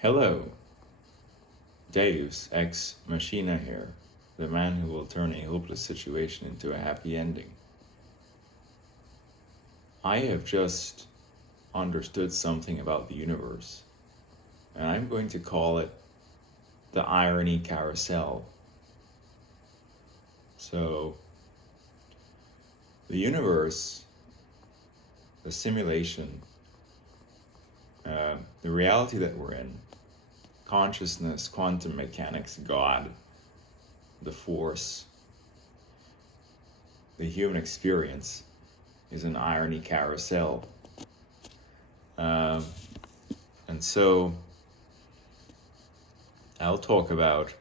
Hello, Deus ex machina here, the man who will turn a hopeless situation into a happy ending. I have just understood something about the universe, and I'm going to call it the irony carousel. So, the universe, the simulation, the reality that we're in, consciousness, quantum mechanics, God, the force, the human experience is an irony carousel. And so I'll talk about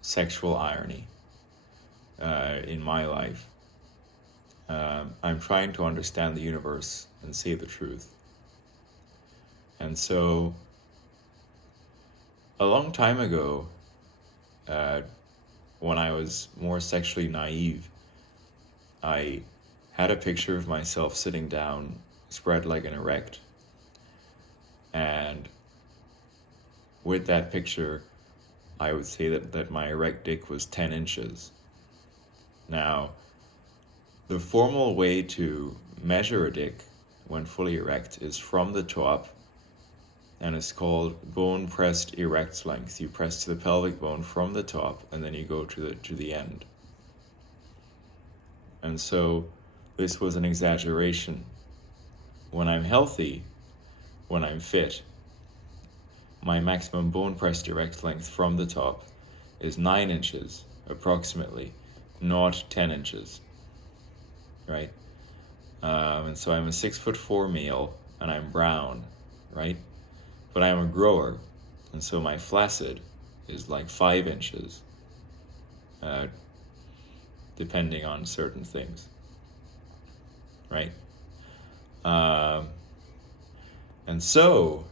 sexual irony in my life. I'm trying to understand the universe and see the truth. And so a long time ago, when I was more sexually naive, I had a picture of myself sitting down, spread like an erect. And with that picture, I would say that my erect dick was 10 inches. Now, the formal way to measure a dick when fully erect is from the top, and it's called bone pressed erect length. You press to the pelvic bone from the top, and then you go to the end. And so this was an exaggeration. When I'm healthy, when I'm fit, my maximum bone pressed erect length from the top is 9 inches, approximately, not 10 inches, right? And so I'm a 6'4" male, and I'm brown, right? But I'm a grower, and so my flaccid is like 5 inches, depending on certain things, right? And so,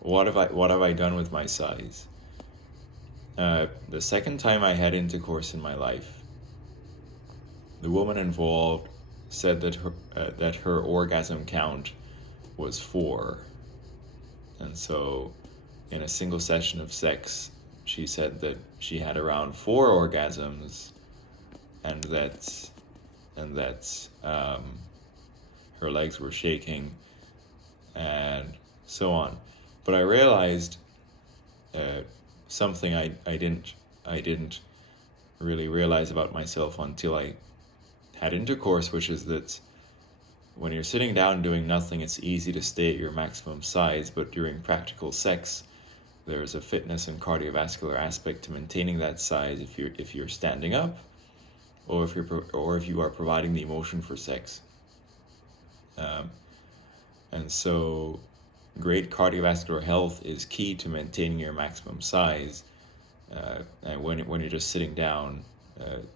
what have I done with my size? The second time I had intercourse in my life, the woman involved said that her orgasm count was 4, and so in a single session of sex, she said that she had around 4 orgasms, and that her legs were shaking, and so on. But I realized something I didn't really realize about myself until I had intercourse, which is that when you're sitting down doing nothing, it's easy to stay at your maximum size, but during practical sex, there's a fitness and cardiovascular aspect to maintaining that size if you're standing up, or if you are providing the emotion for sex. And so great cardiovascular health is key to maintaining your maximum size. And when you're just sitting down,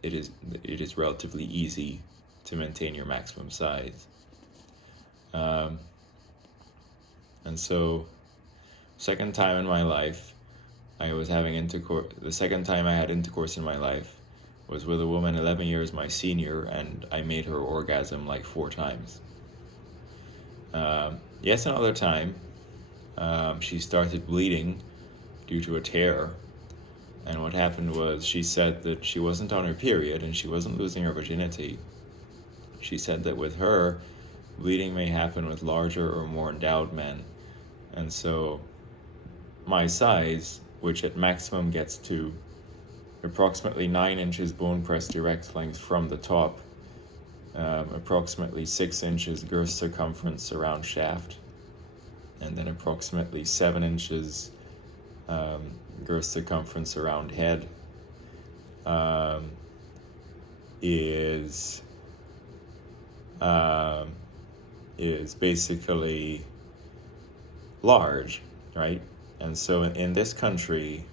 it is relatively easy to maintain your maximum size. And so, second time in my life, I was having intercourse. The second time I had intercourse in my life was with a woman 11 years my senior, and I made her orgasm like 4 times. Yes, another time, she started bleeding due to a tear. And what happened was she said that she wasn't on her period and she wasn't losing her virginity. She said that with her, bleeding may happen with larger or more endowed men. And so my size, which at maximum gets to approximately 9 inches bone pressed erect length from the top, approximately 6 inches girth circumference around shaft, and then approximately 7 inches girth circumference around head, is basically large, right? And so in this country,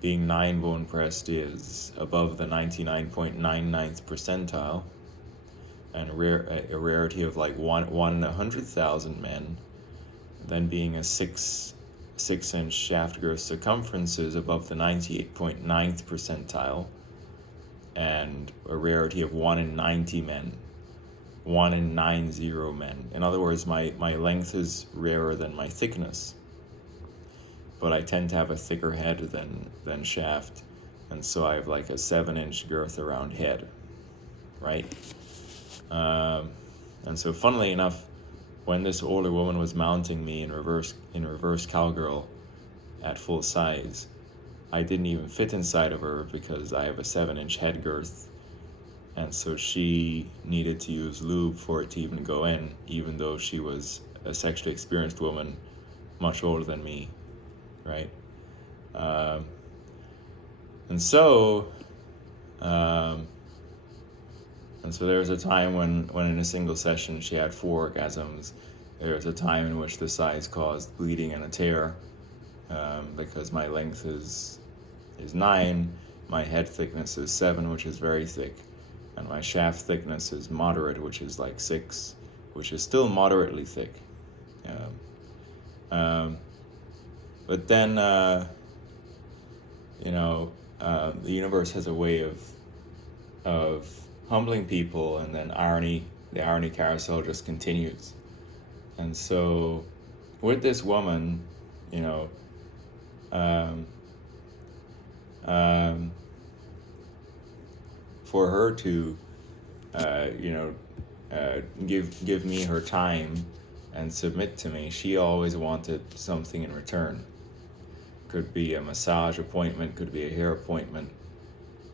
being 9 bone pressed is above the 99.99th percentile, and a rarity of like one in 100,000 men. Then being a 6 inch shaft girth circumference is above the 98.9th percentile, and a rarity of 1 in 90 men 1 in 90 men. In other words, my length is rarer than my thickness, but I tend to have a thicker head than shaft, and so I have like a 7-inch girth around head, right? And so, funnily enough, when this older woman was mounting me in reverse cowgirl at full size, I didn't even fit inside of her because I have a 7-inch head girth, and so she needed to use lube for it to even go in, even though she was a sexually experienced woman, much older than me, right? And so there was a time when in a single session she had 4 orgasms. There was a time in which the size caused bleeding and a tear, because my length is 9, my head thickness is 7, which is very thick, and my shaft thickness is moderate, which is like 6, which is still moderately thick. But then, the universe has a way of humbling people, and then the irony carousel just continues. And so, with this woman, for her to, give me her time and submit to me, she always wanted something in return. Could be a massage appointment, could be a hair appointment,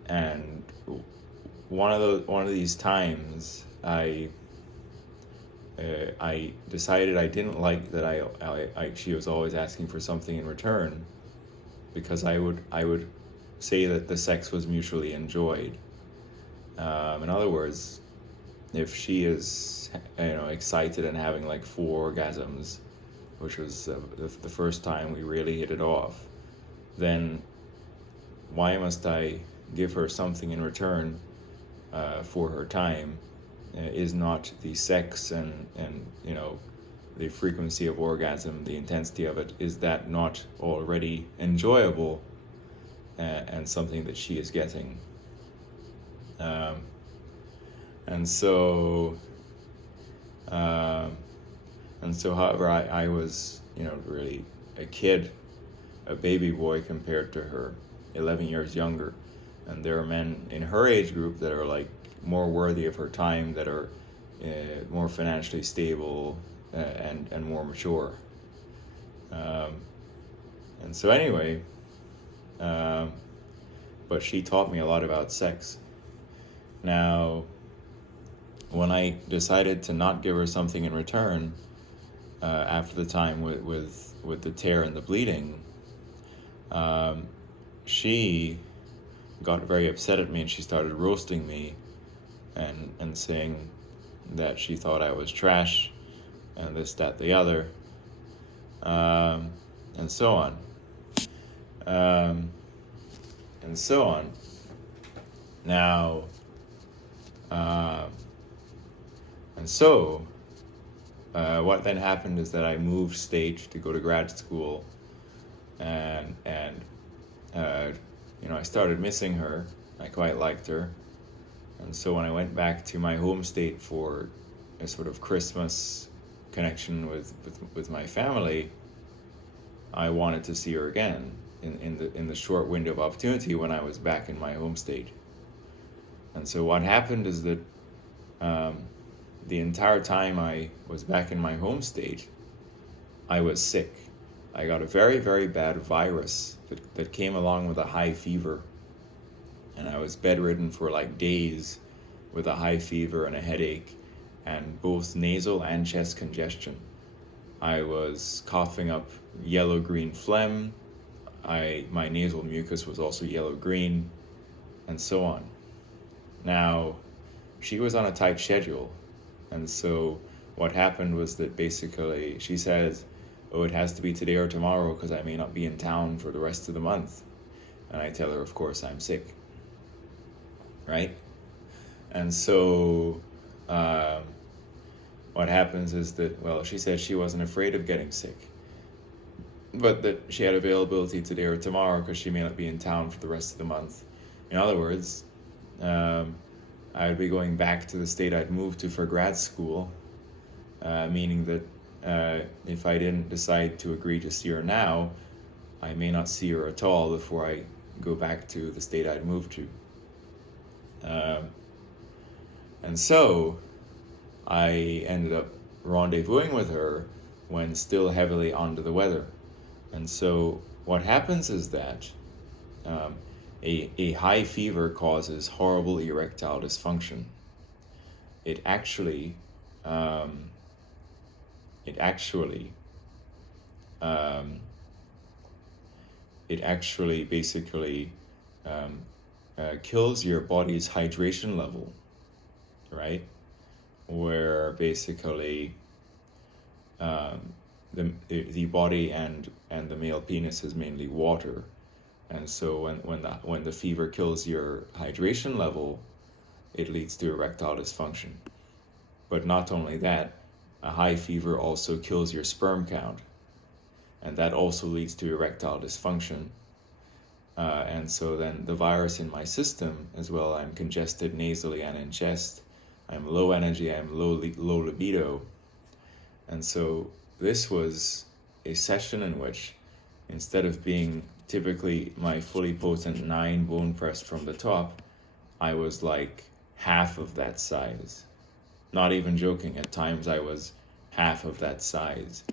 and one of these times I decided I didn't like that she was always asking for something in return, because I would say that the sex was mutually enjoyed. In other words, if she is excited and having like 4 orgasms, which was the first time we really hit it off, then why must I give her something in return for her time? Is not the sex and the frequency of orgasm, the intensity of it, is that not already enjoyable and something that she is getting? However, I was really a kid, a baby boy compared to her, 11 years younger, and there are men in her age group that are like more worthy of her time, that are more financially stable and more mature. And so anyway, but she taught me a lot about sex. Now, when I decided to not give her something in return, after the time with the tear and the bleeding, she got very upset at me, and she started roasting me and saying that she thought I was trash and this, that, the other, and so on. Now, what then happened is that I moved state to go to grad school, and I started missing her. I quite liked her, and so when I went back to my home state for a sort of Christmas connection with my family, I wanted to see her again in the short window of opportunity when I was back in my home state. And so what happened is that the entire time I was back in my home state, I was sick. I got a very, very bad virus that came along with a high fever. And I was bedridden for like days with a high fever and a headache and both nasal and chest congestion. I was coughing up yellow-green phlegm. My nasal mucus was also yellow-green, and so on. Now, she was on a tight schedule, and so what happened was that basically she says, "Oh, it has to be today or tomorrow because I may not be in town for the rest of the month." And I tell her, of course, I'm sick, right? And so what happens is that, well, she said she wasn't afraid of getting sick, but that she had availability today or tomorrow because she may not be in town for the rest of the month. In other words, I'd be going back to the state I'd moved to for grad school, meaning that if I didn't decide to agree to see her now, I may not see her at all before I go back to the state I'd moved to. And so I ended up rendezvousing with her when still heavily under the weather. And so what happens is that a high fever causes horrible erectile dysfunction. It actually basically kills your body's hydration level, right? Where basically the body and the male penis is mainly water, and so when the fever kills your hydration level, it leads to erectile dysfunction. But not only that, a high fever also kills your sperm count, and that also leads to erectile dysfunction. And so then the virus in my system as well, I'm congested nasally and in chest, I'm low energy, I'm low libido. And so this was a session in which, instead of being typically my fully potent 9 bone pressed from the top, I was like half of that size. Not even joking, at times I was half of that size,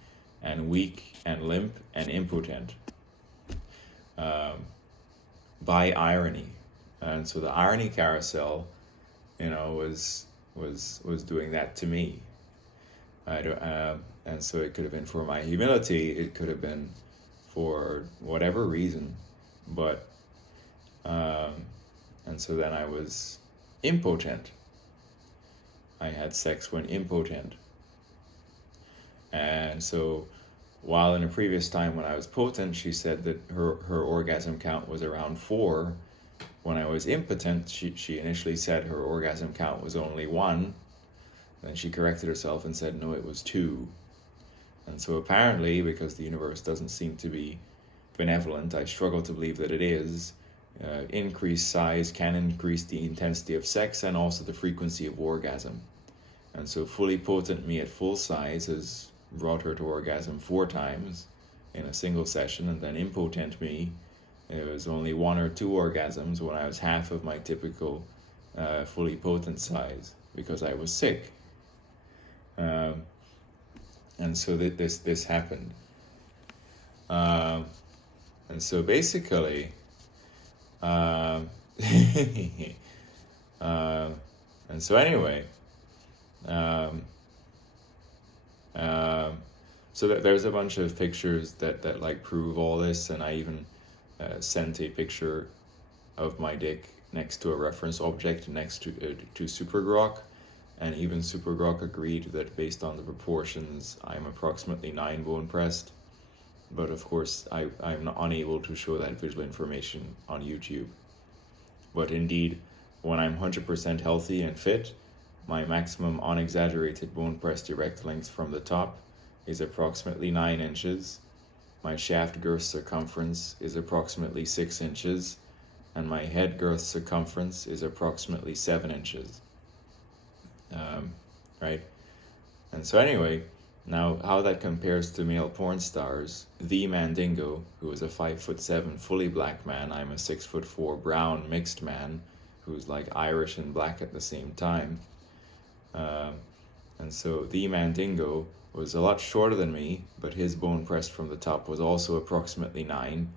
and weak and limp and impotent. By irony. And so the irony carousel, was doing that to me. And so it could have been for my humility, it could have been for whatever reason, but and so then I was impotent. I had sex when impotent. And so while in a previous time when I was potent, she said that her orgasm count was around 4. When I was impotent, she initially said her orgasm count was only 1. Then she corrected herself and said, no, it was 2. And so apparently, because the universe doesn't seem to be benevolent, I struggle to believe that it is. Increased size can increase the intensity of sex and also the frequency of orgasm. And so fully potent me at full size has brought her to orgasm 4 times in a single session, and then impotent me, it was only 1 or 2 orgasms when I was half of my typical fully potent size because I was sick. And so this happened. And so basically, and so anyway, so there's a bunch of pictures that like prove all this, and I even sent a picture of my dick next to a reference object next to Supergrok, and even Supergrok agreed that based on the proportions, I'm approximately 9 bone pressed. But of course, I'm unable to show that visual information on YouTube. But indeed, when I'm 100% healthy and fit, my maximum unexaggerated bone pressed erect length from the top is approximately 9 inches. My shaft girth circumference is approximately 6 inches, and my head girth circumference is approximately 7 inches. Right? And so anyway, now how that compares to male porn stars, the Mandingo, who is a 5'7" fully black man, I'm a 6'4" brown mixed man, who's like Irish and black at the same time. And so the Mandingo was a lot shorter than me, but his bone pressed from the top was also approximately 9,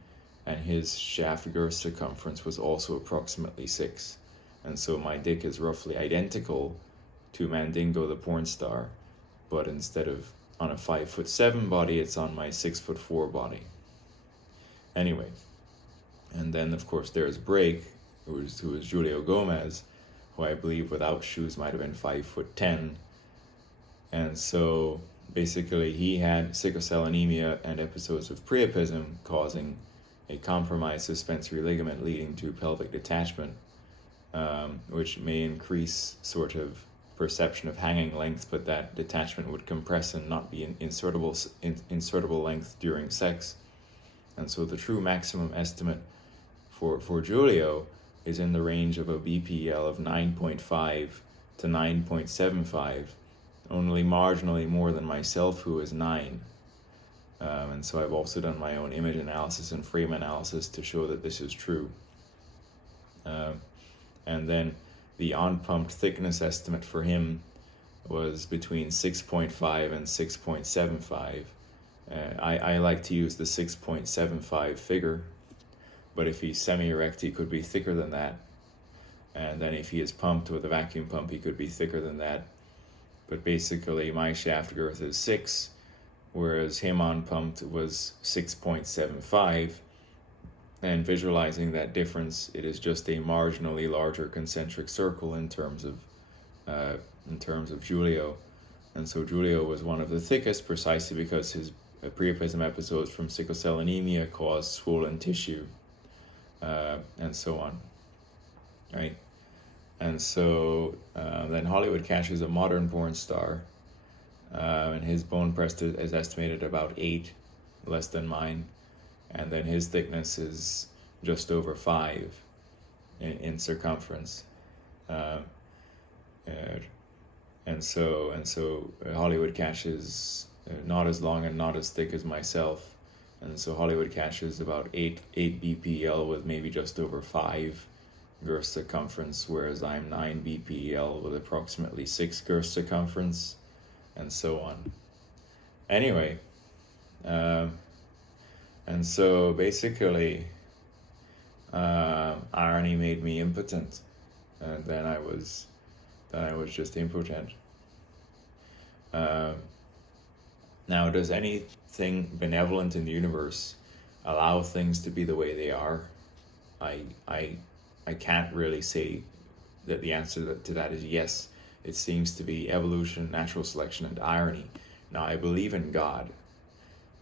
and his shaft girth circumference was also approximately 6. And so my dick is roughly identical to Mandingo the porn star, but instead of on a 5'7" body, it's on my 6'4" body. Anyway, and then of course there's Break, who is Julio Gomez, who I believe without shoes might have been 5'10". And so basically he had sickle cell anemia and episodes of priapism causing a compromised suspensory ligament leading to pelvic detachment, which may increase sort of perception of hanging length, but that detachment would compress and not be an insertable length during sex. And so the true maximum estimate for Julio is in the range of a BPL of 9.5 to 9.75, only marginally more than myself, who is 9. And so I've also done my own image analysis and frame analysis to show that this is true. And then the on-pumped thickness estimate for him was between 6.5 and 6.75. I like to use the 6.75 figure, but if he's semi-erect, he could be thicker than that. And then if he is pumped with a vacuum pump, he could be thicker than that. But basically, my shaft girth is 6, whereas him on pumped was 6.75. And visualizing that difference, it is just a marginally larger concentric circle in terms of Giulio. And so Giulio was one of the thickest, precisely because his priapism episodes from sickle cell anemia caused swollen tissue, and so on, right? And so then Hollywood Cash is a modern porn star, and his bone press is estimated about 8, less than mine, and then his thickness is just over 5 in circumference. And so Hollywood Cash is not as long and not as thick as myself, and so Hollywood Cash is about 8 BPL with maybe just over 5 girth circumference, whereas I'm 9 BPL with approximately 6 girth circumference, and so on. Anyway, and so basically, irony made me impotent, and then I was just impotent. Now, does anything benevolent in the universe allow things to be the way they are? I can't really say that the answer to that is yes. It seems to be evolution, natural selection, and irony. Now, I believe in God,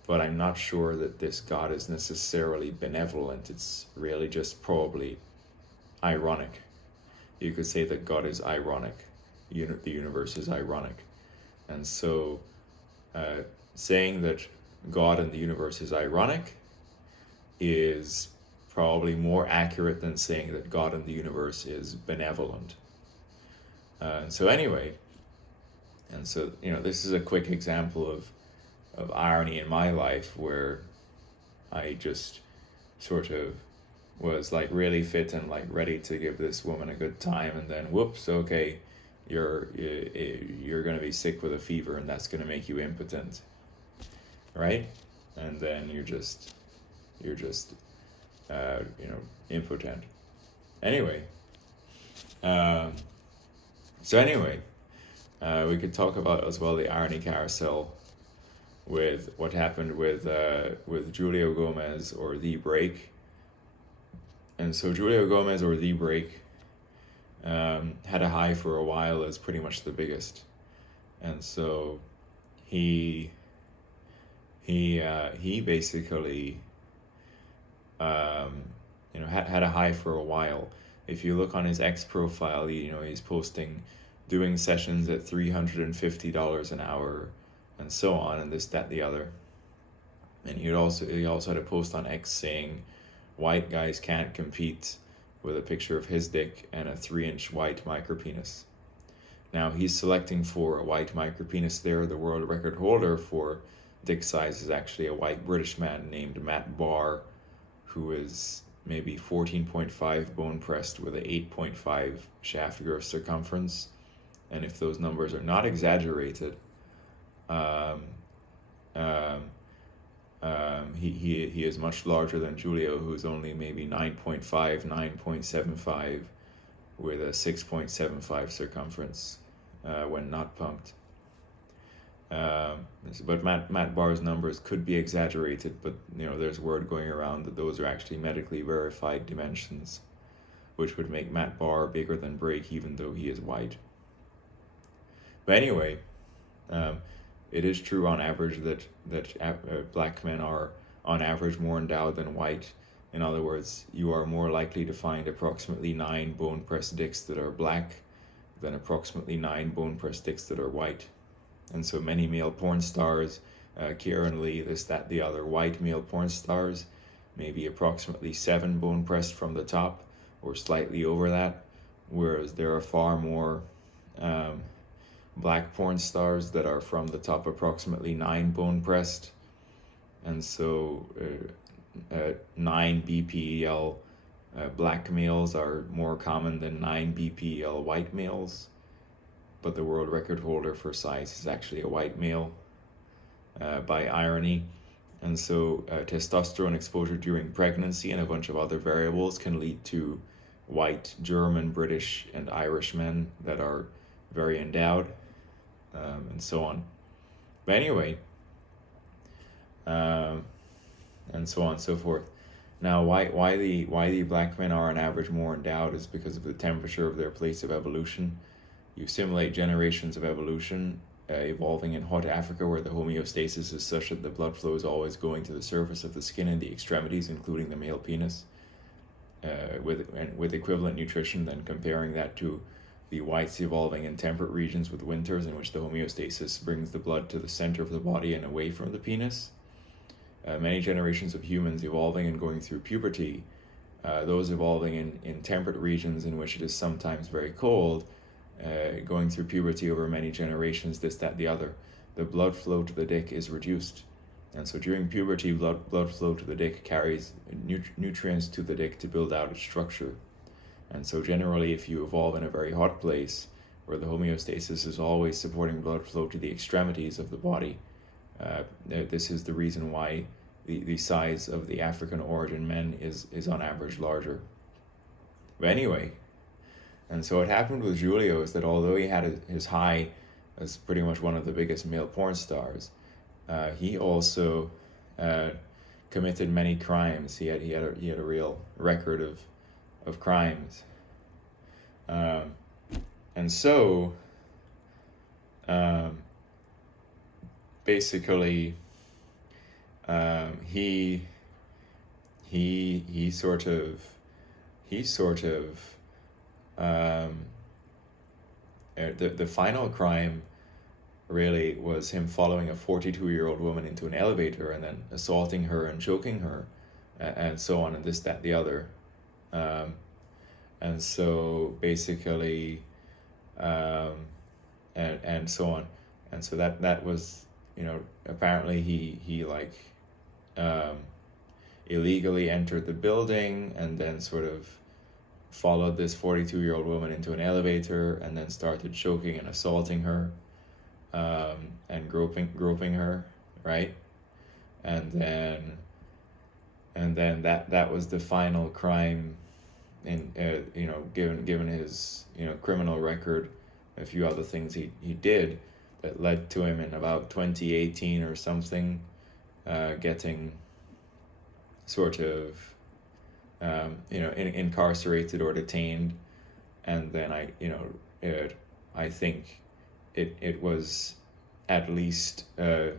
but I'm not sure that this God is necessarily benevolent. It's really just probably ironic. You could say that God is ironic. The universe is ironic. And so saying that God and the universe is ironic is probably more accurate than saying that God and the universe is benevolent. So anyway, and so, this is a quick example of irony in my life, where I just sort of was like really fit and like ready to give this woman a good time, and then whoops, okay, you're gonna be sick with a fever, and that's gonna make you impotent, right? And then you're just impotent. Anyway, we could talk about as well the irony carousel with what happened with Julio Gomez or The Break. And so Julio Gomez or The Break had a high for a while as pretty much the biggest, and so he basically had a high for a while. If you look on his X profile, he's posting doing sessions at $350 an hour and so on, and this, that, the other. And he also had a post on X saying white guys can't compete, with a picture of his dick and a 3-inch white micropenis. Now he's selecting for a white micropenis there. The world record holder for dick size is actually a white British man named Matt Barr, who is maybe 14.5 bone pressed with an 8.5 shaft girth circumference. And if those numbers are not exaggerated, he is much larger than Giulio, who's only maybe 9.5, 9.75 with a 6.75 circumference when not pumped. But Matt Barr's numbers could be exaggerated, but there's word going around that those are actually medically verified dimensions, which would make Matt Barr bigger than Break, even though he is white. But anyway, it is true on average that black men are on average more endowed than white. In other words, you are more likely to find approximately 9 bone pressed dicks that are black than approximately 9 bone pressed dicks that are white. And so many male porn stars, Kieran Lee, this, that, the other, white male porn stars, maybe approximately 7 bone pressed from the top, or slightly over that, whereas there are far more black porn stars that are from the top approximately 9 bone pressed, and so 9 BPEL black males are more common than 9 BPEL white males, but the world record holder for size is actually a white male, by irony. And so testosterone exposure during pregnancy and a bunch of other variables can lead to white German, British, and Irish men that are very endowed, and so on. But anyway, and so on and so forth. Now, why the black men are on average more endowed is because of the temperature of their place of evolution. You simulate generations of evolution, evolving in hot Africa, where the homeostasis is such that the blood flow is always going to the surface of the skin and the extremities, including the male penis, with equivalent nutrition. Then comparing that to the whites evolving in temperate regions with winters, in which the homeostasis brings the blood to the center of the body and away from the penis. Many generations of humans evolving and going through puberty, those evolving in temperate regions in which it is sometimes very cold, going through puberty over many generations, this, that, the other, the blood flow to the dick is reduced. And so during puberty, blood flow to the dick carries nutrients to the dick to build out its structure. And so generally, if you evolve in a very hot place where the homeostasis is always supporting blood flow to the extremities of the body, this is the reason why the size of the African origin men is on average larger. But anyway, and so what happened with Julio is that although he had his high as pretty much one of the biggest male porn stars, he also committed many crimes. He had a real record of crimes, and so basically he sort of the final crime really was him following a 42-year-old woman into an elevator and then assaulting her and choking her, and so on, and this, that, the other. And so basically, and so on. And so that was, apparently he illegally entered the building and then sort of followed this 42-year-old woman into an elevator and then started choking and assaulting her, and groping her, right? And then that was the final crime, in given his criminal record, a few other things he did that led to him in about 2018 or something, getting sort of incarcerated or detained, and then I think it was at least a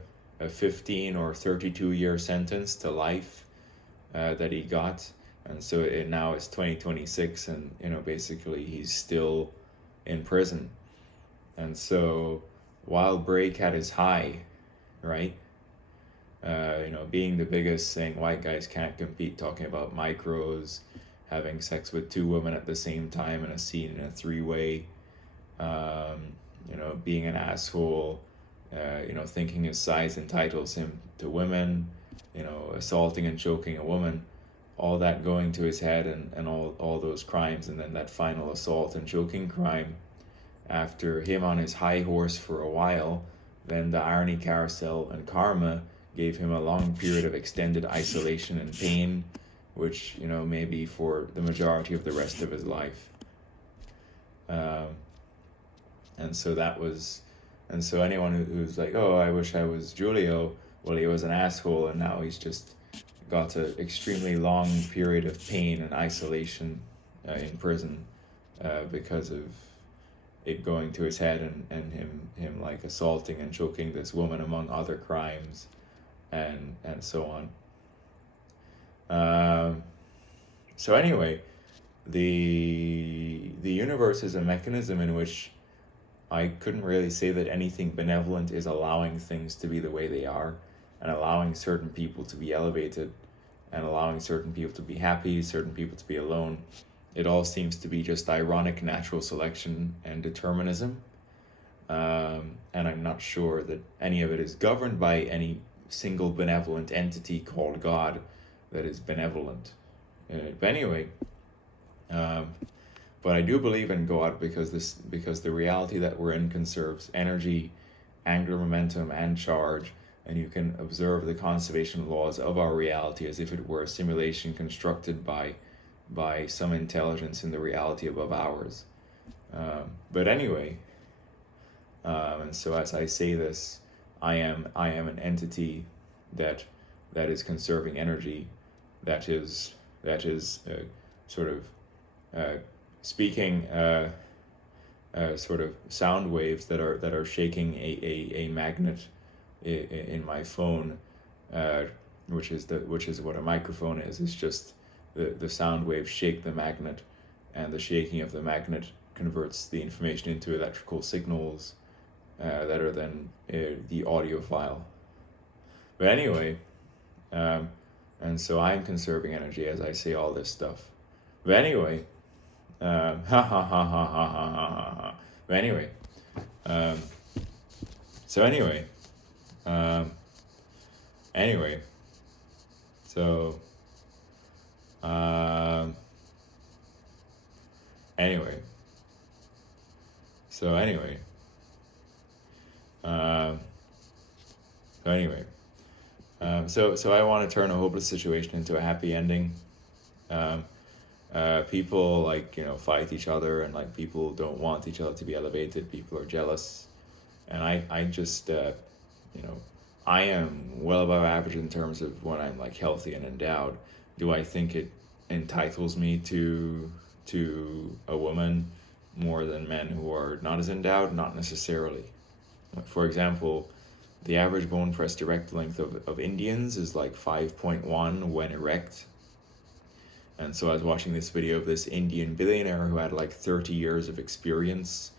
15 or 32-year sentence to life that he got, and so now it's 2026, and basically he's still in prison. And so while Break had his high, right, being the biggest, saying white guys can't compete, talking about micros, having sex with 2 women at the same time in a scene in a 3-way, being an asshole, thinking his size entitles him to women, assaulting and choking a woman, all that going to his head, and all those crimes, and then that final assault and choking crime, after him on his high horse for a while, then the irony, carousel, and karma gave him a long period of extended isolation and pain, which, maybe for the majority of the rest of his life. And so anyone who's like, oh, I wish I was Julio, well, he was an asshole, and now he's just got an extremely long period of pain and isolation in prison because of it going to his head, and him like assaulting and choking this woman, among other crimes, and so on. So anyway, the universe is a mechanism in which I couldn't really say that anything benevolent is allowing things to be the way they are, and allowing certain people to be elevated, and allowing certain people to be happy, certain people to be alone. it all seems to be just ironic natural selection and determinism. And I'm not sure that any of it is governed by any single benevolent entity called God that is benevolent. But anyway, but I do believe in God because the reality that we're in conserves energy, angular momentum, and charge, and you can observe the conservation laws of our reality as if it were a simulation constructed by some intelligence in the reality above ours. But anyway, and so as I say this, I am an entity that is conserving energy, that is sort of speaking sort of sound waves that are shaking a magnet in my phone, which is what a microphone is. It's just the sound waves shake the magnet, and the shaking of the magnet converts the information into electrical signals that are then the audio file. But anyway, and so I'm conserving energy as I say all this stuff. But anyway, ha ha ha ha ha ha ha ha. But anyway, so anyway, anyway, so anyway, so anyway, so anyway, so I want to turn a hopeless situation into a happy ending. People like fight each other, and like people don't want each other to be elevated. People are jealous, and I just I am well above average in terms of when I'm like healthy and endowed. Do I think it entitles me to a woman more than men who are not as endowed? Not necessarily. For example, the average bone press direct length of Indians is like 5.1 when erect. And so I was watching this video of this Indian billionaire who had like 30 years of experience,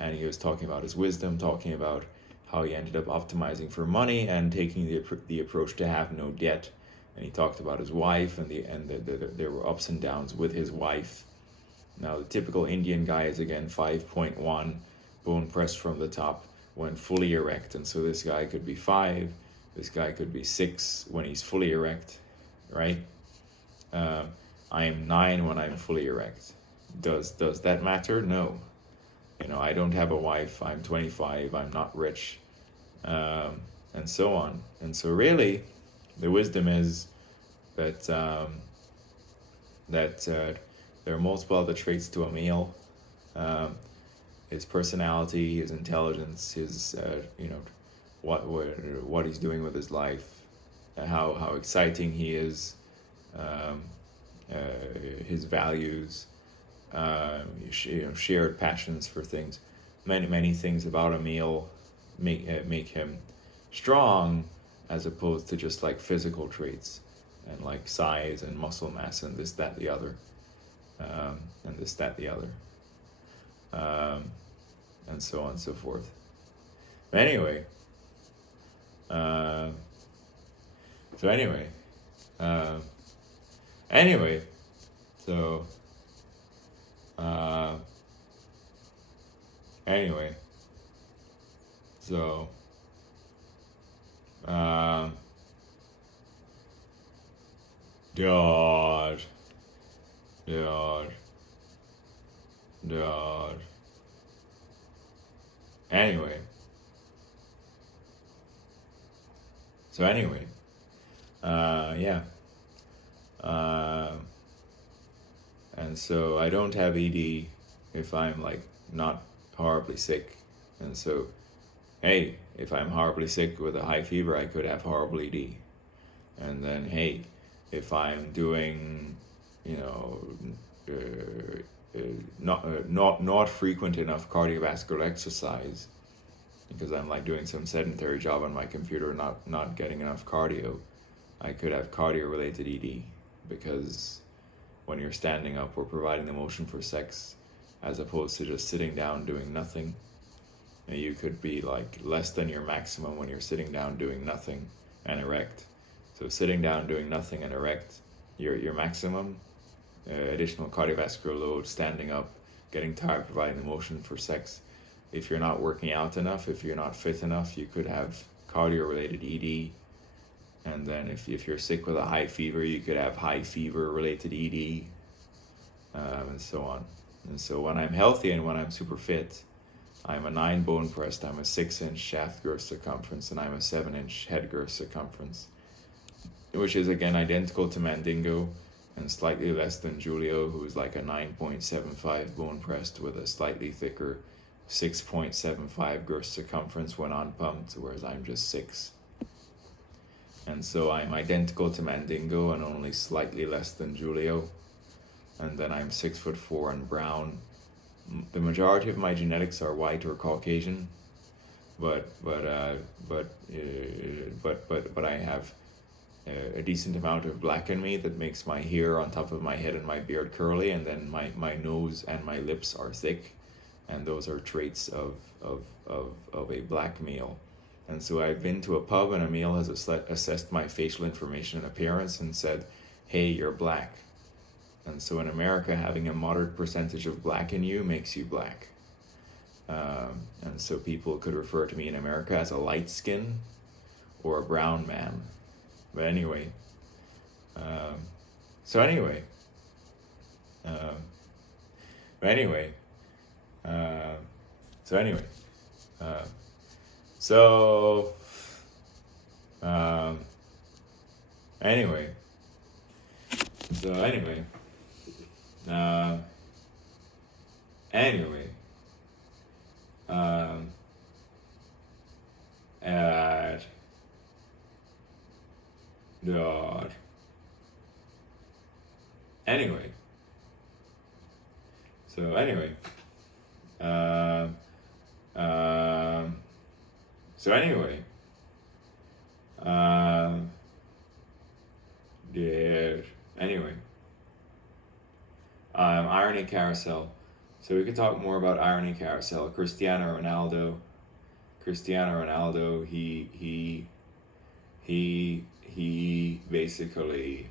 and he was talking about his wisdom, talking about how he ended up optimizing for money and taking the approach to have no debt. And he talked about his wife, and there were ups and downs with his wife. Now the typical Indian guy is again 5.1 bone pressed from the top when fully erect, and so this guy could be 5, this guy could be 6 when he's fully erect, right? I am 9 when I'm fully erect. Does that matter? No. I don't have a wife, I'm 25, I'm not rich, and so on. And so really, the wisdom is that there are multiple other traits to Emil. His personality, his intelligence, his what he's doing with his life, how exciting he is, his values, shared passions for things. Many things about Emil make him strong, as opposed to just like physical traits and like size and muscle mass and this, that, the other, and this, that, the other, and so on and so forth. Anyway, so anyway, anyway, so anyway, so Dodge. Anyway. So anyway. Yeah. And so I don't have ED if I'm like not horribly sick. And so, hey, if I'm horribly sick with a high fever, I could have horrible ED. And then, hey, if I'm doing, not frequent enough cardiovascular exercise, because I'm like doing some sedentary job on my computer, not getting enough cardio, I could have cardio related ED, because when you're standing up, we're providing the motion for sex, as opposed to just sitting down doing nothing. And you could be like less than your maximum when you're sitting down doing nothing and erect. So sitting down doing nothing and erect, your maximum, additional cardiovascular load, standing up, getting tired, providing the motion for sex. If you're not working out enough, if you're not fit enough, you could have cardio-related ED. And then if you're sick with a high fever, you could have high fever-related ED, and so on. And so when I'm healthy and when I'm super fit, I'm a 9 bone pressed, I'm a 6-inch shaft girth circumference, and I'm a 7-inch head girth circumference, which is again identical to Mandingo and slightly less than Julio, who is like a 9.75 bone pressed with a slightly thicker 6.75 girth circumference when unpumped, whereas I'm just 6. And so I'm identical to Mandingo and only slightly less than Julio. And then I'm 6'4" and brown. The majority of my genetics are white or Caucasian, but I have a decent amount of black in me that makes my hair on top of my head and my beard curly, and then my nose and my lips are thick, and those are traits of a black male. And so I've been to a pub and a male has assessed my facial information and appearance and said, "Hey, you're black." And so in America, having a moderate percentage of black in you makes you black. And so people could refer to me in America as a light skin or a brown man. But anyway, so anyway, um, but anyway, so anyway, so anyway, so anyway. Anyway, at dot. Anyway, so anyway, so anyway, did anyway. Irony Carousel. So we could talk more about Irony Carousel. Cristiano Ronaldo, he basically,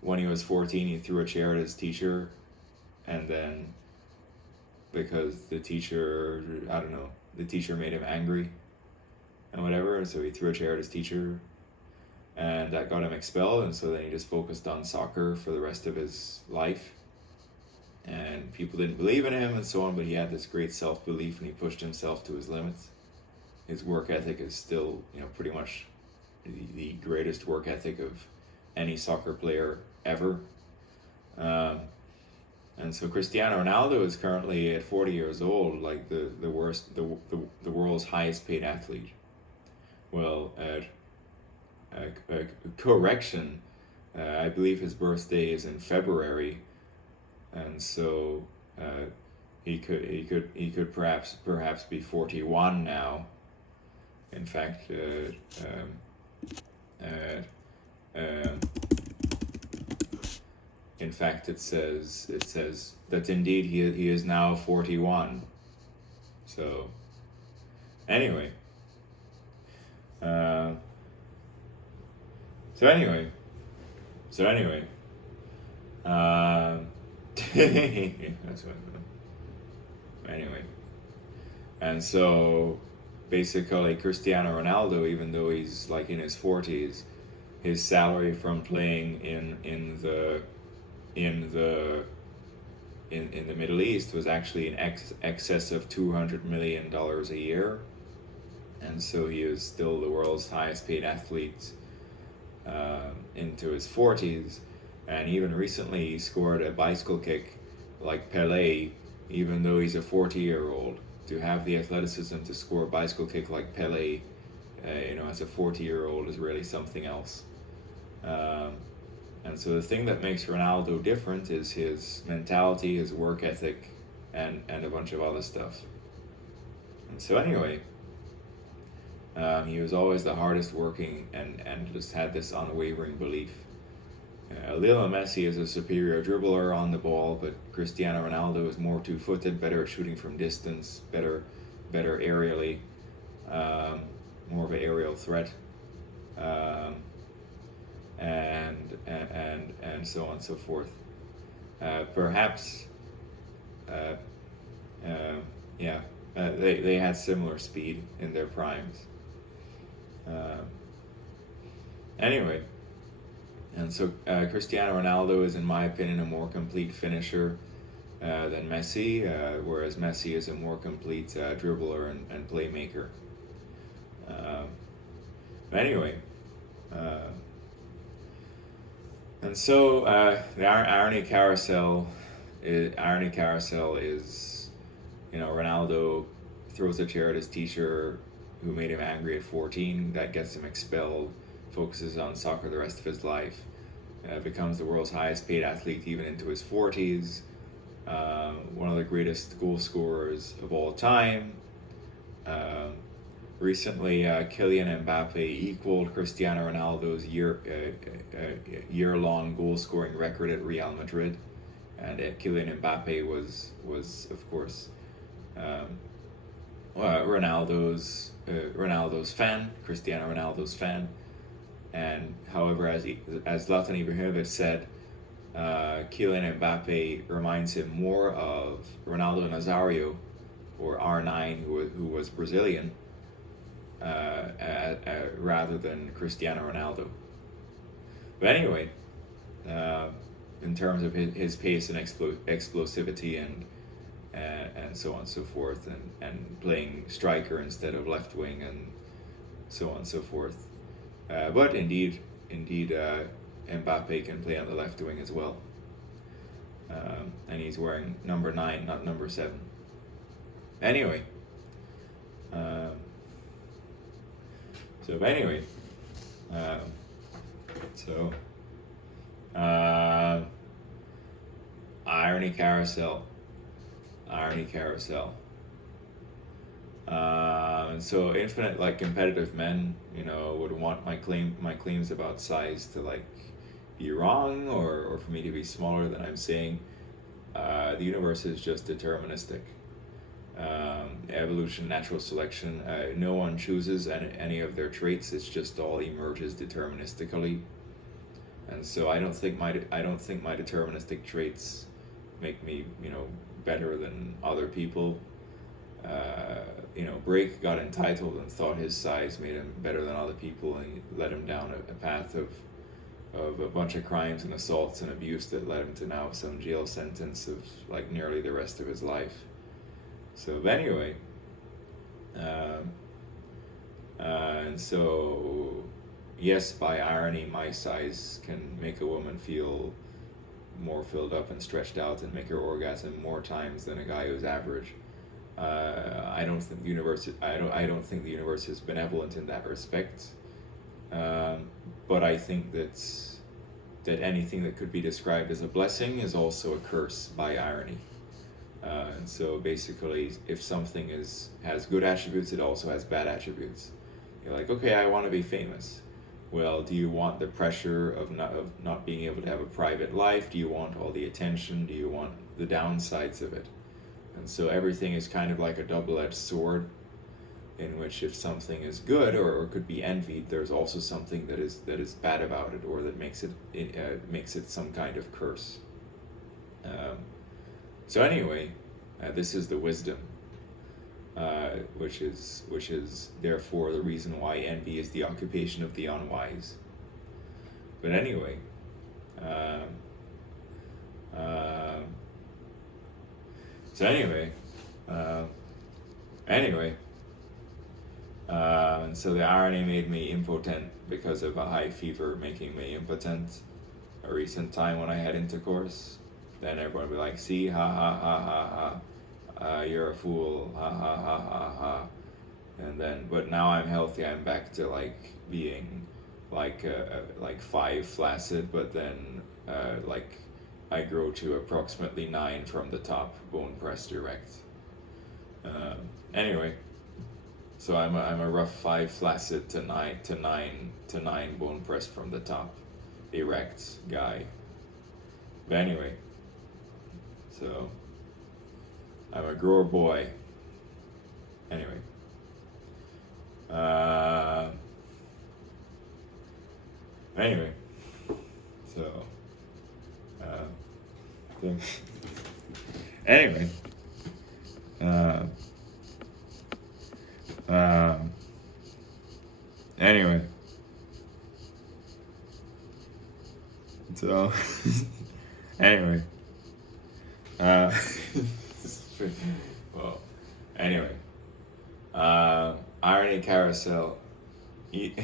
when he was 14, he threw a chair at his teacher, and then because the teacher made him angry and whatever, and so he threw a chair at his teacher, and that got him expelled, and so then he just focused on soccer for the rest of his life. And people didn't believe in him and so on, but he had this great self-belief and he pushed himself to his limits. His work ethic is still, pretty much the greatest work ethic of any soccer player ever. And so Cristiano Ronaldo is currently at 40 years old, like the world's highest paid athlete. Well, correction, I believe his birthday is in February, and so he could perhaps be 41 now. In fact, it says that indeed he is now 41. So anyway. So anyway, that's what. Anyway, and so basically, Cristiano Ronaldo, even though he's like in his 40s, his salary from playing in the Middle East was actually in excess of $200 million a year, and so he is still the world's highest paid athlete into his 40s, and even recently he scored a bicycle kick like Pelé, even though he's a 40-year-old. To have the athleticism to score a bicycle kick like Pelé, as a 40-year-old is really something else. And so the thing that makes Ronaldo different is his mentality, his work ethic, and a bunch of other stuff. And so anyway, he was always the hardest working and just had this unwavering belief. Lionel Messi is a superior dribbler on the ball, but Cristiano Ronaldo is more two-footed, better at shooting from distance, better aerially, more of an aerial threat. and so on and so forth. Perhaps, uh, uh, yeah, they had similar speed in their primes. Um, anyway, and so Cristiano Ronaldo is, in my opinion, a more complete finisher than Messi, whereas Messi is a more complete dribbler and playmaker. But anyway, and so the irony carousel is, Ronaldo throws a chair at his teacher who made him angry at 14. That gets him expelled. Focuses on soccer the rest of his life. Becomes the world's highest paid athlete even into his 40s. One of the greatest goal scorers of all time. Recently, Kylian Mbappe equaled Cristiano Ronaldo's year-long goal-scoring record at Real Madrid, and Kylian Mbappe was of course Ronaldo's fan, Cristiano Ronaldo's fan, and however, as Zlatan Ibrahimovic said, Kylian Mbappe reminds him more of Ronaldo Nazario, or R9, who was Brazilian, rather than Cristiano Ronaldo. But anyway, in terms of his pace and explosivity and so on and so forth, and playing striker instead of left wing and so on and so forth. But indeed, Mbappe can play on the left wing as well. And he's wearing number 9, not number 7. Anyway. Irony carousel. And so infinite competitive men, would want my claims about size to be wrong, or for me to be smaller than I'm saying. The universe is just deterministic. Evolution, natural selection. No one chooses any of their traits. It's just all emerges deterministically. And so I don't think my deterministic traits make me better than other people. Brake got entitled and thought his size made him better than other people, and he led him down a path of a bunch of crimes and assaults and abuse that led him to now some jail sentence of nearly the rest of his life. So anyway, and so yes, by irony, my size can make a woman feel more filled up and stretched out and make her orgasm more times than a guy who's average. I don't think the universe. I don't think the universe is benevolent in that respect. But I think that anything that could be described as a blessing is also a curse by irony. And so basically, if something has good attributes, it also has bad attributes. You're like, okay, I want to be famous. Well, do you want the pressure of not being able to have a private life? Do you want all the attention? Do you want the downsides of it? And so everything is kind of like a double-edged sword, in which if something is good or could be envied, there's also something that is bad about it, or that makes it some kind of curse. So anyway, this is the wisdom, which is therefore the reason why envy is the occupation of the unwise. But anyway, and so the irony made me impotent because of a high fever making me impotent. A recent time when I had intercourse, then everyone would be like, see, ha ha ha ha ha, you're a fool, ha ha ha ha ha. And then, but now I'm healthy, I'm back to being 5 flaccid, but then I grow to approximately 9 from the top, bone pressed erect. Anyway, so I'm a rough 5 flaccid to 9 bone pressed from the top, erect guy. But anyway, so I'm a grower boy. Anyway, Anyway, uh, anyway, so anyway, uh, well, anyway, irony carousel. E-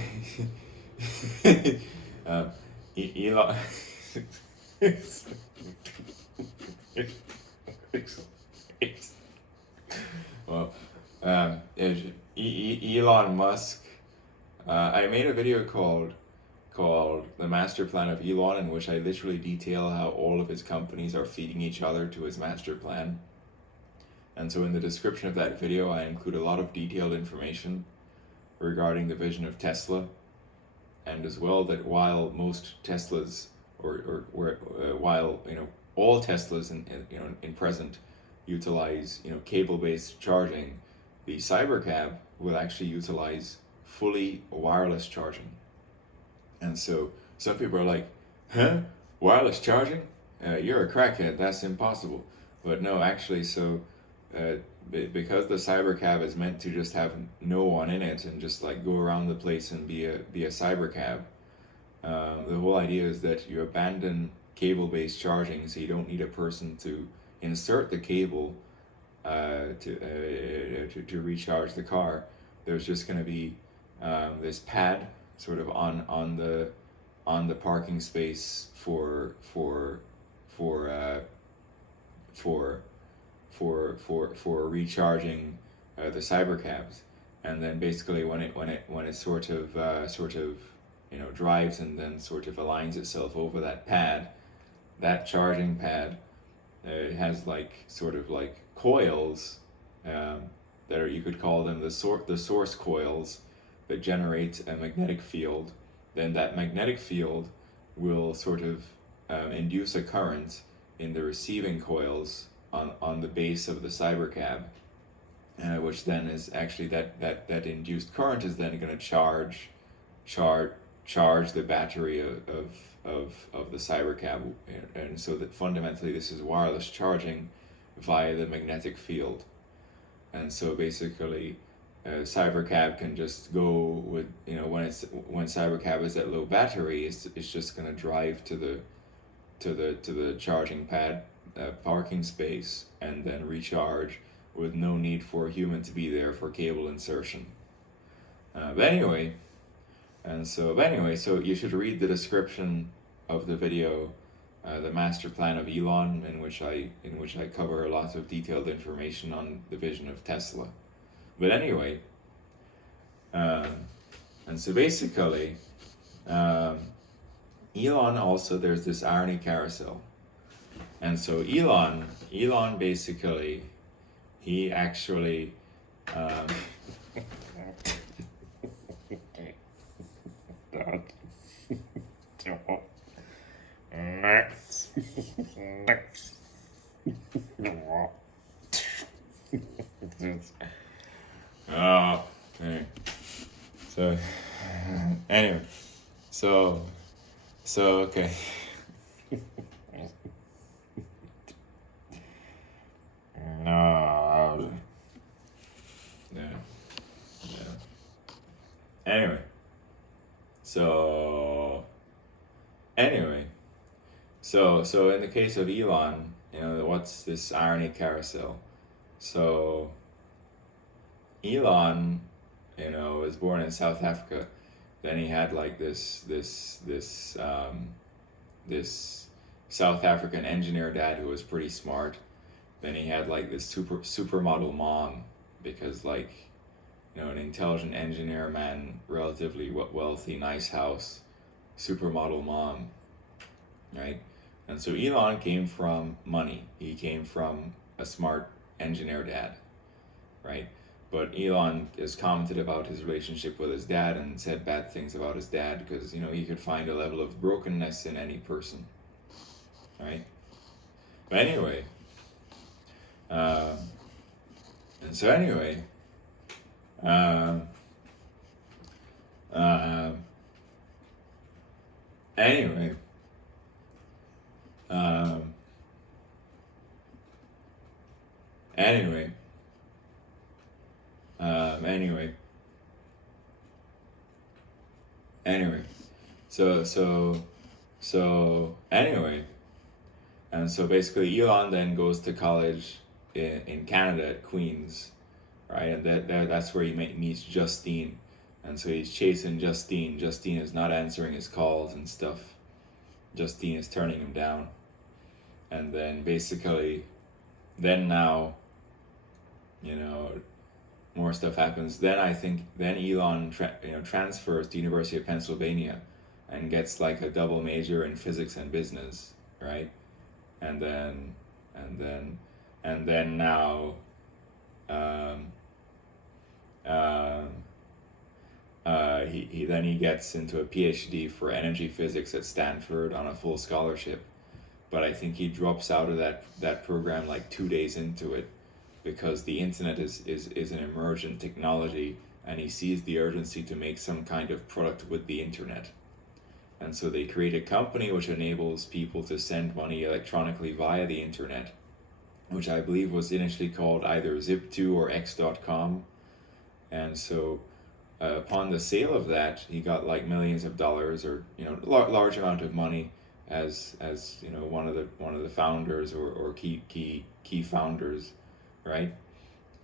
Elon. Well, Elon Musk. I made a video called "The Master Plan of Elon," in which I literally detail how all of his companies are feeding each other to his master plan. And so, in the description of that video, I include a lot of detailed information regarding the vision of Tesla, and as well that while most Teslas, while all Teslas in present utilize cable-based charging, the Cybercab will actually utilize fully wireless charging. And so some people are like, huh? Wireless charging? You're a crackhead, that's impossible. But no, actually, so because the Cybercab is meant to just have no one in it and just like go around the place and be a Cybercab, the whole idea is that you abandon cable-based charging, so you don't need a person to insert the cable to recharge the car. There's just going to be this pad sort of on the parking space for recharging the Cybercabs, and then basically when it sort of drives and then sort of aligns itself over that pad, that charging pad, it has like sort of like coils that are, you could call them the source coils that generate a magnetic field. Then that magnetic field will sort of induce a current in the receiving coils on the base of the Cybercab, which then is actually that induced current is then going to charge the battery of the Cybercab, and so that fundamentally this is wireless charging via the magnetic field. And so basically Cybercab can just go with when Cybercab is at low battery, it's just going to drive to the charging pad parking space and then recharge with no need for a human to be there for cable insertion. But anyway, so you should read the description of the video, the master plan of Elon, in which I cover a lot of detailed information on the vision of Tesla. But anyway, and so basically, Elon also, there's this irony carousel, and so Elon basically, he actually. Oh, okay. So, anyway, so okay. No. Yeah. Anyway. So in the case of Elon, what's this irony carousel? So Elon, was born in South Africa. Then he had like this South African engineer dad who was pretty smart. Then he had like this supermodel mom, because like an intelligent engineer man, relatively wealthy, nice house, supermodel mom, right? And so Elon came from money. He came from a smart engineer dad, right? But Elon has commented about his relationship with his dad and said bad things about his dad because, he could find a level of brokenness in any person, right? But anyway, and so anyway, Anyway, so so anyway, and so basically Elon then goes to college in Canada at Queen's, right? And that's where he meets Justine, and so he's chasing Justine. Justine is not answering his calls and stuff. Justine is turning him down, and then basically, then now, you know, more stuff happens. Then I think then Elon transfers to University of Pennsylvania, and gets like a double major in physics and business, right? And then and then and then now, um, um, he gets into a PhD for energy physics at Stanford on a full scholarship, but I think he drops out of that program like 2 days into it, because the internet is an emergent technology, and he sees the urgency to make some kind of product with the internet. And so they create a company which enables people to send money electronically via the internet, which I believe was initially called either Zip2 or X.com. And so upon the sale of that, he got like millions of dollars, or large amount of money, as one of the founders, or key founders, right?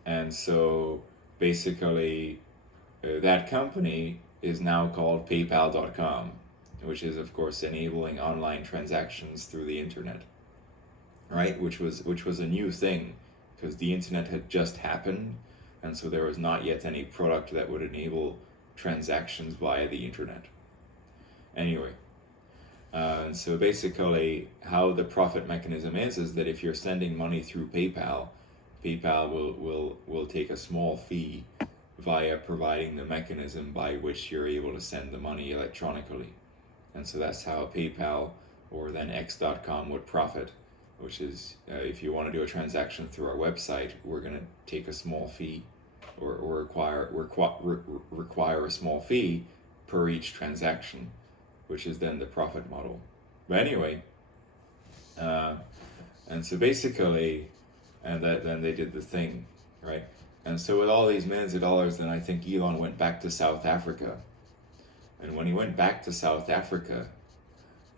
And so basically, that company is now called PayPal.com, which is of course enabling online transactions through the internet, right? Which was a new thing, because the internet had just happened, and so there was not yet any product that would enable transactions via the internet. Anyway, and so basically, how the profit mechanism is that if you're sending money through PayPal, PayPal will take a small fee via providing the mechanism by which you're able to send the money electronically. And so that's how PayPal, or then X.com, would profit, which is if you want to do a transaction through our website, we're going to take a small fee, or require a small fee per each transaction, which is then the profit model. But anyway, and so basically, then they did the thing, right? And so with all these millions of dollars, then I think Elon went back to South Africa. And when he went back to South Africa,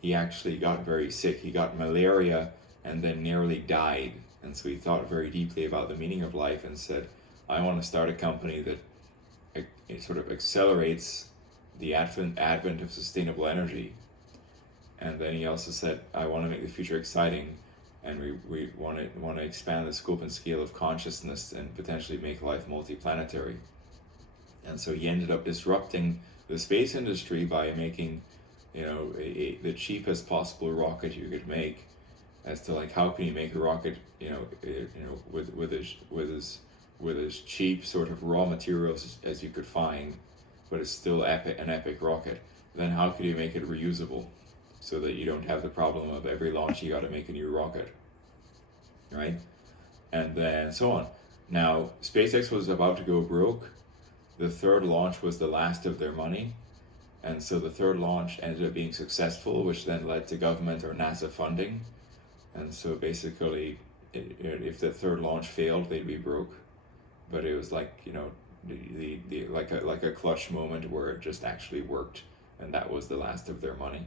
he actually got very sick. He got malaria and then nearly died. And so he thought very deeply about the meaning of life and said, I want to start a company that it sort of accelerates the advent of sustainable energy. And then he also said, I want to make the future exciting, and we want to expand the scope and scale of consciousness and potentially make life multiplanetary. And so he ended up disrupting the space industry by making, the cheapest possible rocket you could make, as to like how can you make a rocket, with as cheap sort of raw materials as you could find, but it's still an epic rocket. Then how could you make it reusable, so that you don't have the problem of every launch you got to make a new rocket, right? And then so on. Now, SpaceX was about to go broke. The third launch was the last of their money, and so the third launch ended up being successful, which then led to government or NASA funding. And so basically, if the third launch failed, they'd be broke. But it was like, the like a clutch moment where it just actually worked, and that was the last of their money.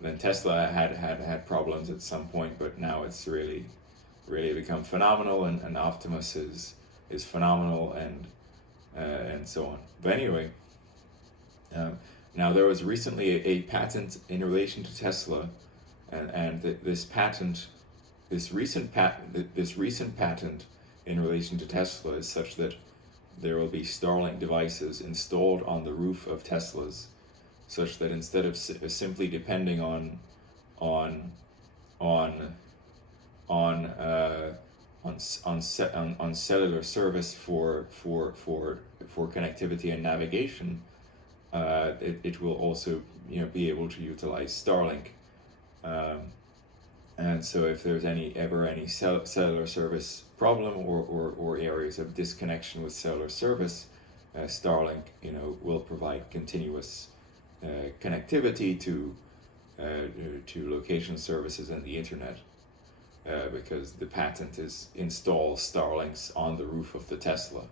Then Tesla had problems at some point, but now it's really become phenomenal, and Optimus is phenomenal, and so on. But anyway, now there was recently a patent in relation to Tesla, and this recent patent in relation to Tesla is such that there will be Starlink devices installed on the roof of Teslas, such that instead of simply depending on cellular service for connectivity and navigation, it will also be able to utilize Starlink. And so if there's any cellular service problem, or areas of disconnection with cellular service, Starlink will provide continuous connectivity to location services and the internet, because the patent is install Starlinks on the roof of the Tesla,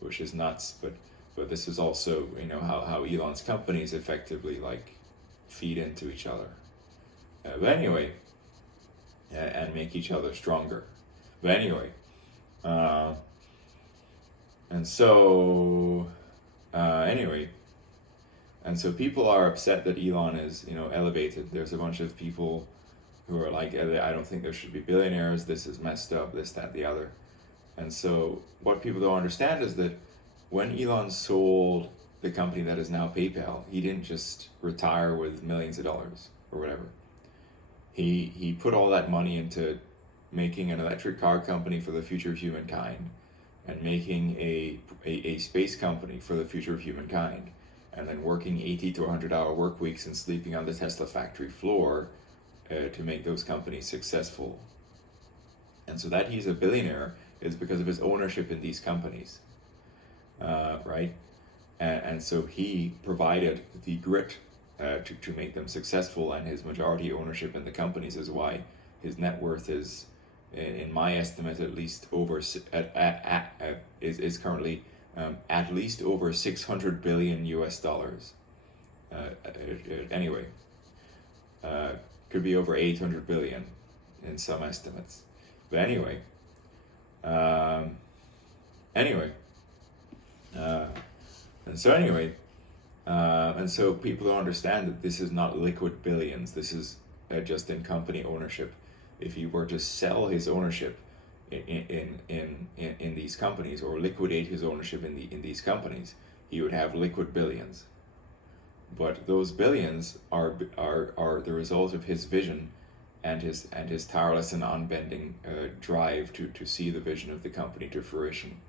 which is nuts. But but this is also, you know, how Elon's companies effectively like feed into each other. But anyway, and make each other stronger. But anyway, uh, and so anyway, and so people are upset that Elon is, you know, elevated. There's a bunch of people who are like, I don't think there should be billionaires. This is messed up. This, that, the other. And so what people don't understand is that when Elon sold the company that is now PayPal, he didn't just retire with millions of dollars or whatever. He put all that money into making an electric car company for the future of humankind, and making a space company for the future of humankind, and then working 80 to 100-hour work weeks and sleeping on the Tesla factory floor to make those companies successful. And so that he's a billionaire is because of his ownership in these companies, right? And so he provided the grit to make them successful, and his majority ownership in the companies is why his net worth is, in my estimate, at least over is currently at least over 600 billion US dollars. Anyway, could be over 800 billion in some estimates. But anyway, and so people don't understand that this is not liquid billions. This is just in company ownership. If he were to sell his ownership in these companies, or liquidate his ownership in these companies, he would have liquid billions. But those billions are the result of his vision and his tireless and unbending drive to see the vision of the company to fruition,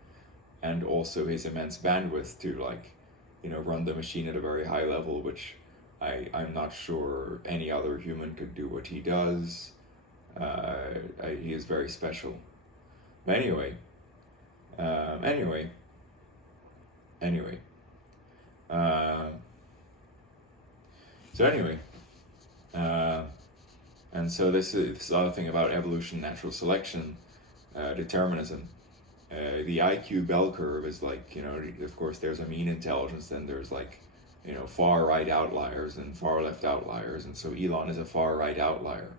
and also his immense bandwidth to, like, you know, run the machine at a very high level, which I'm not sure any other human could do what he does. He is very special. But anyway, and so this other thing about evolution, natural selection, determinism. The IQ bell curve is like, you know, of course there's a mean intelligence, then there's like, you know, far right outliers and far left outliers, and so Elon is a far right outlier.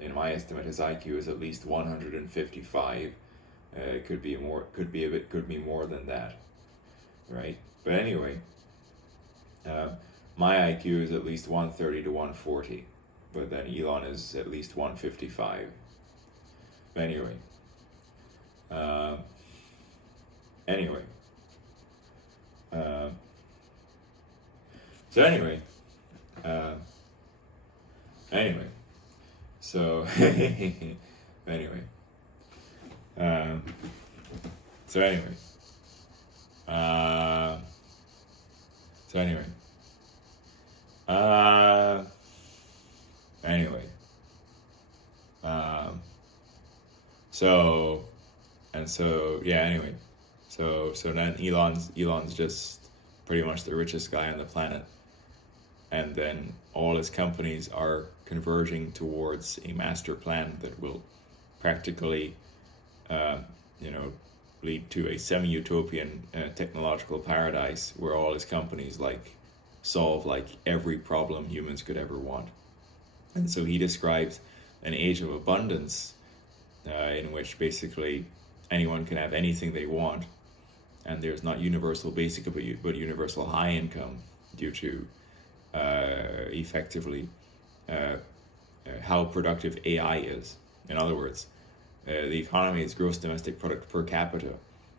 In my estimate, his IQ is at least 155. Could be more than that, right? But anyway, my IQ is at least 130 to 140, but then Elon is at least 155. But anyway, so anyway, so anyway, so anyway, so then Elon's just pretty much the richest guy on the planet, and then all his companies are converging towards a master plan that will practically, lead to a semi-utopian technological paradise where all his companies like solve like every problem humans could ever want. And so he describes an age of abundance in which basically anyone can have anything they want, and there's not universal basic but universal high income due to effectively how productive AI is. In other words, the economy is gross domestic product per capita.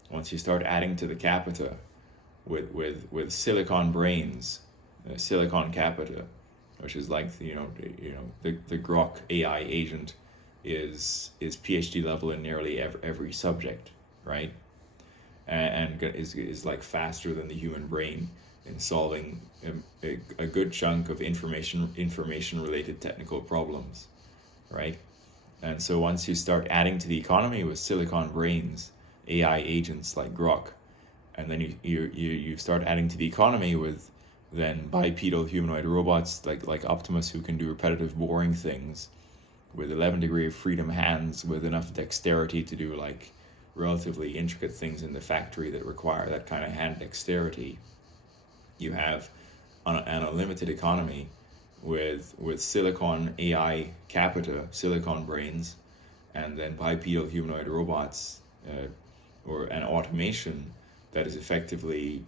Once you start adding to the capita with silicon brains, silicon capita, which is like the Grok AI agent is PhD level in nearly every subject, right? And is like faster than the human brain in solving a good chunk of information related technical problems, right? And so once you start adding to the economy with silicon brains, AI agents like Grok, and then you start adding to the economy with then bipedal humanoid robots like Optimus, who can do repetitive boring things with 11 degree of freedom hands with enough dexterity to do like relatively intricate things in the factory that require that kind of hand dexterity. You have an unlimited economy with silicon AI capita, silicon brains, and then bipedal humanoid robots, or an automation that is effectively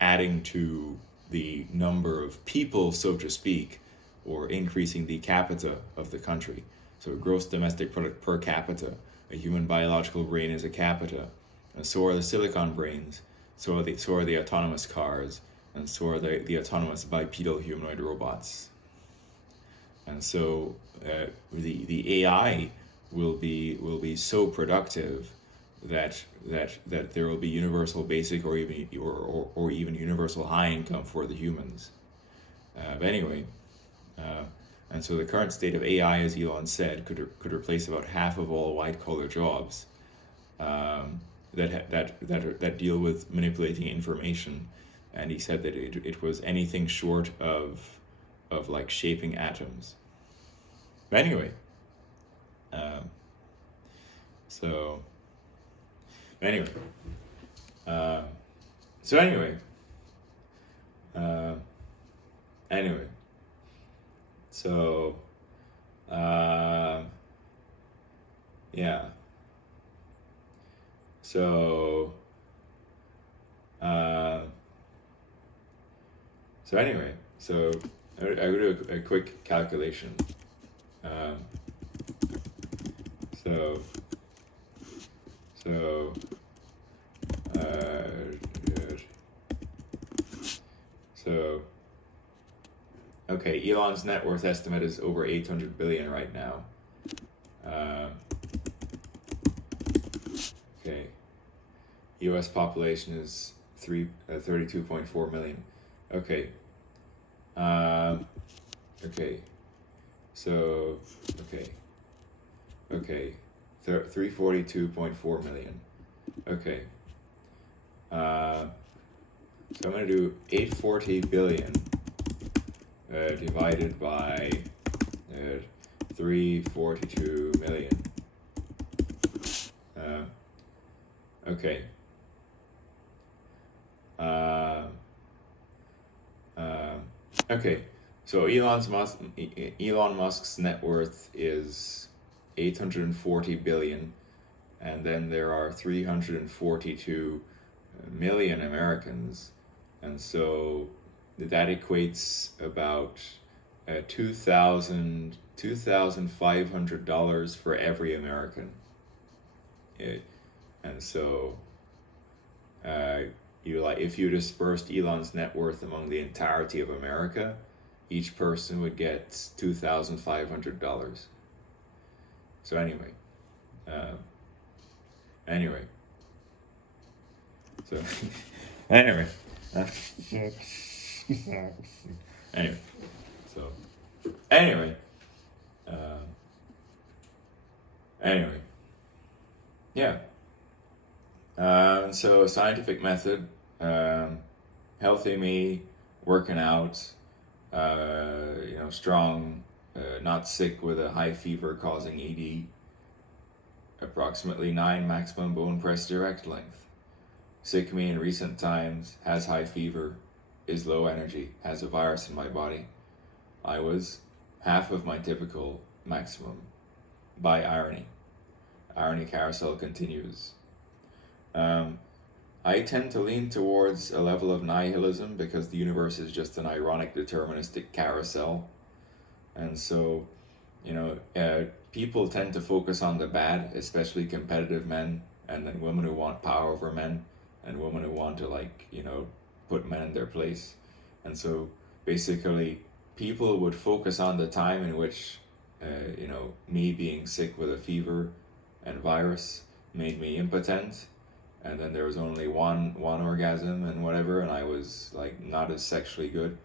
adding to the number of people, so to speak, or increasing the capita of the country. So gross domestic product per capita, a human biological brain is a capita, and so are the silicon brains, so are the autonomous cars, and so are the autonomous bipedal humanoid robots. And so the AI will be so productive that there will be universal basic or even universal high income for the humans. But anyway, and so the current state of AI, as Elon said, could replace about half of all white collar jobs that deal with manipulating information, and he said that it was anything short of like shaping atoms. But anyway, so anyway, so anyway, anyway, so yeah, so so anyway, so I will do a quick calculation. So good. So okay, Elon's net worth estimate is over 800 billion right now. Okay, U.S. population is 32.4 million. Okay. Okay. So okay, 342.4 million. Okay. So I'm gonna do 840 billion divided by 342 million. Okay. Okay. So Elon Musk's net worth is 840 billion, and then there are 342 million Americans, and so that equates about $2,500 for every American. And so if you dispersed Elon's net worth among the entirety of America, each person would get $2,500. So anyway, so anyway, so yeah. So scientific method, healthy me, working out, strong, not sick with a high fever causing ED, approximately 9 maximum bone press direct length. Sick me in recent times, has high fever, is low energy, has a virus in my body. I was half of my typical maximum, by irony. Irony carousel continues. I tend to lean towards a level of nihilism because the universe is just an ironic deterministic carousel. And so, people tend to focus on the bad, especially competitive men, and then women who want power over men, and women who want to put men in their place. And so basically people would focus on the time in which, me being sick with a fever and virus made me impotent, and then there was only one orgasm and whatever, and I was not as sexually good,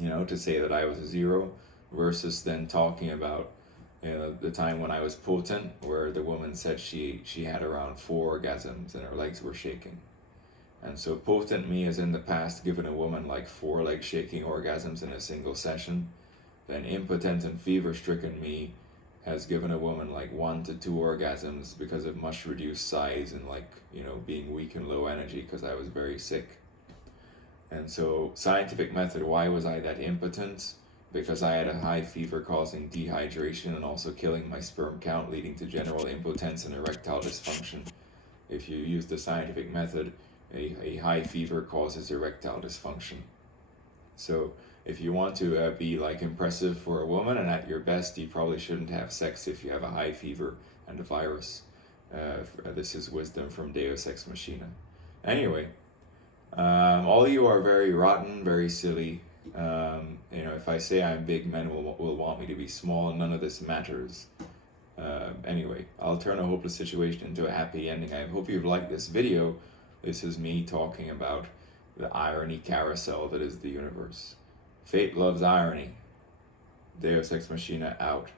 to say that I was a zero, versus then talking about the time when I was potent, where the woman said she had around 4 orgasms and her legs were shaking. And so potent me has in the past given a woman 4 leg shaking orgasms in a single session. Then impotent and fever stricken me has given a woman like 1 to 2 orgasms because of much reduced size and like, you know, being weak and low energy because I was very sick. And so, scientific method, why was I that impotent? Because I had a high fever causing dehydration and also killing my sperm count, leading to general impotence and erectile dysfunction. If you use the scientific method, a high fever causes erectile dysfunction. So if you want to be like impressive for a woman and at your best, you probably shouldn't have sex if you have a high fever and a virus. This is wisdom from Deus Ex Machina. Anyway, all you are very rotten, very silly. You know, if I say I'm big, men will want me to be small. None of this matters. Anyway, I'll turn a hopeless situation into a happy ending. I hope you've liked this video. This is me talking about the irony carousel that is the universe. Fate loves irony. Deus Ex Machina out.